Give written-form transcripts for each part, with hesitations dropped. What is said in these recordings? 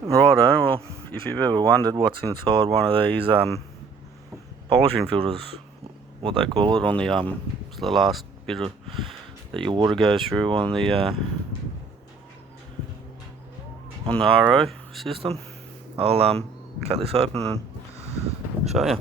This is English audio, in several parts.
Righto, well, if you've ever wondered what's inside one of these polishing filters, what they call it, on the it's the last bit of that your water goes through on the RO system, I'll cut this open and show you.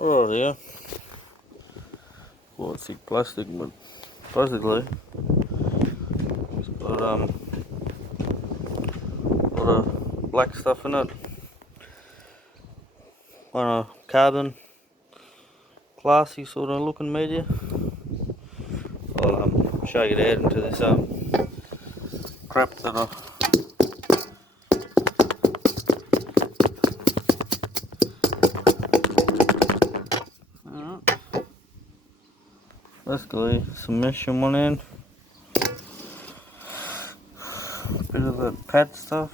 Alright, yeah. Quite thick plastic, but basically it's got a lot of black stuff in it. On a carbon, glassy sort of looking media. I'll shake it out into this crap that I basically some mesh on one end, a bit of that pad stuff,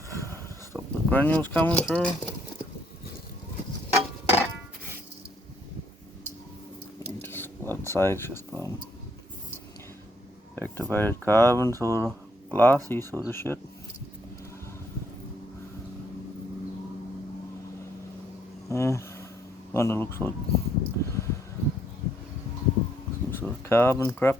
stop the granules coming through. I'd say it's just activated carbon, sort of glassy sort of shit. Yeah, kind of looks like some sort of carbon crap.